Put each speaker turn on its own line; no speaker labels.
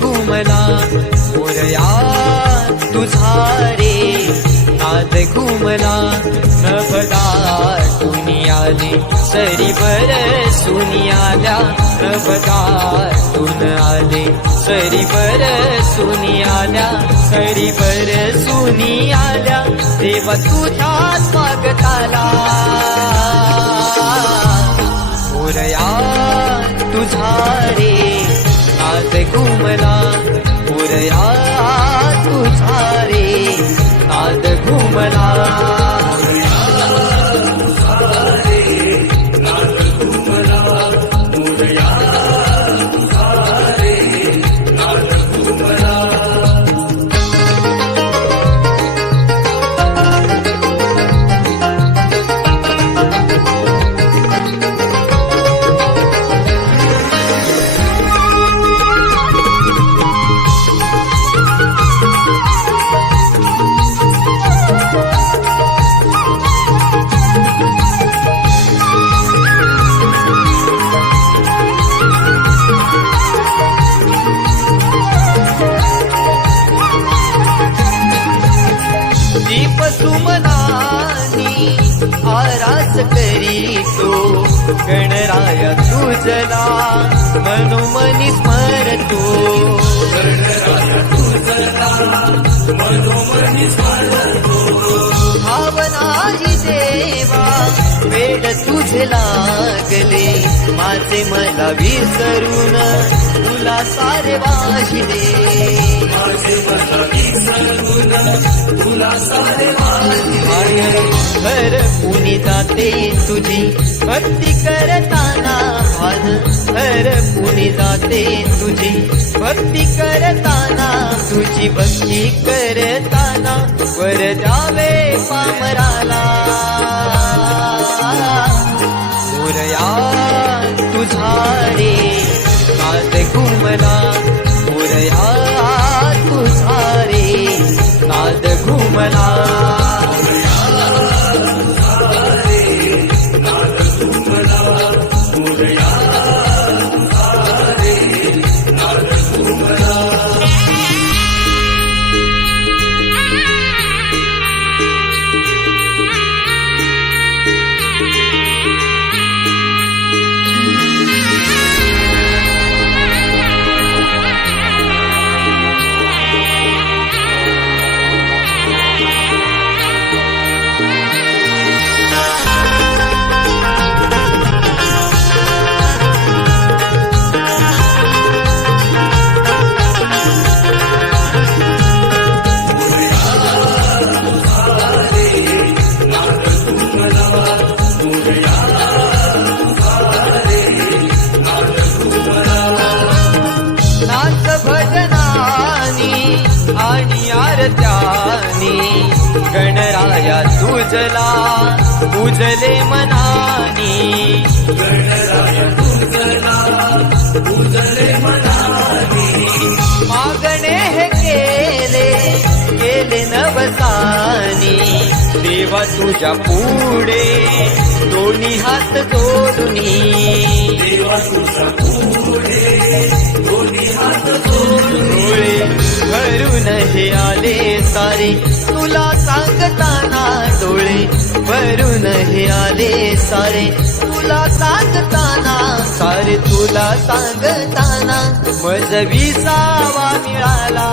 घुमला मोरया तुझा रे नाद घुमला नभदा आले सरीवर सुनी आल्या नभदा तुन आले सरीवर सुनी आल्या सरीवर सुनी आल्या देवा तुझ्या स्वागताला. मोरया तुझा रे आज घुमला पुरया ध्यास करी तो गणराय तुझला मनोमनी स्मरतो. भावना ही देवा वेड तुझे लागले. माझे मला विसरून तुला सारे वाहिले. भर पुनी जाते तुझी भक्ती करताना भान भर पुनी जाते तुझी भक्ती करताना तुझी भक्ती करताना. वर जावे पामराला. घुमला गणराया तुझला पूजले मनानी. मागणे हे केले केले नवसानी. देवा तुझ्या पुढे दोन्ही हात जोडुनी. डोळे भरून हे आले सारे तुला सांगताना डोळे. भरून हे आले सारे. तुला सांगताना सारे तुला सांगताना मज मिळाला.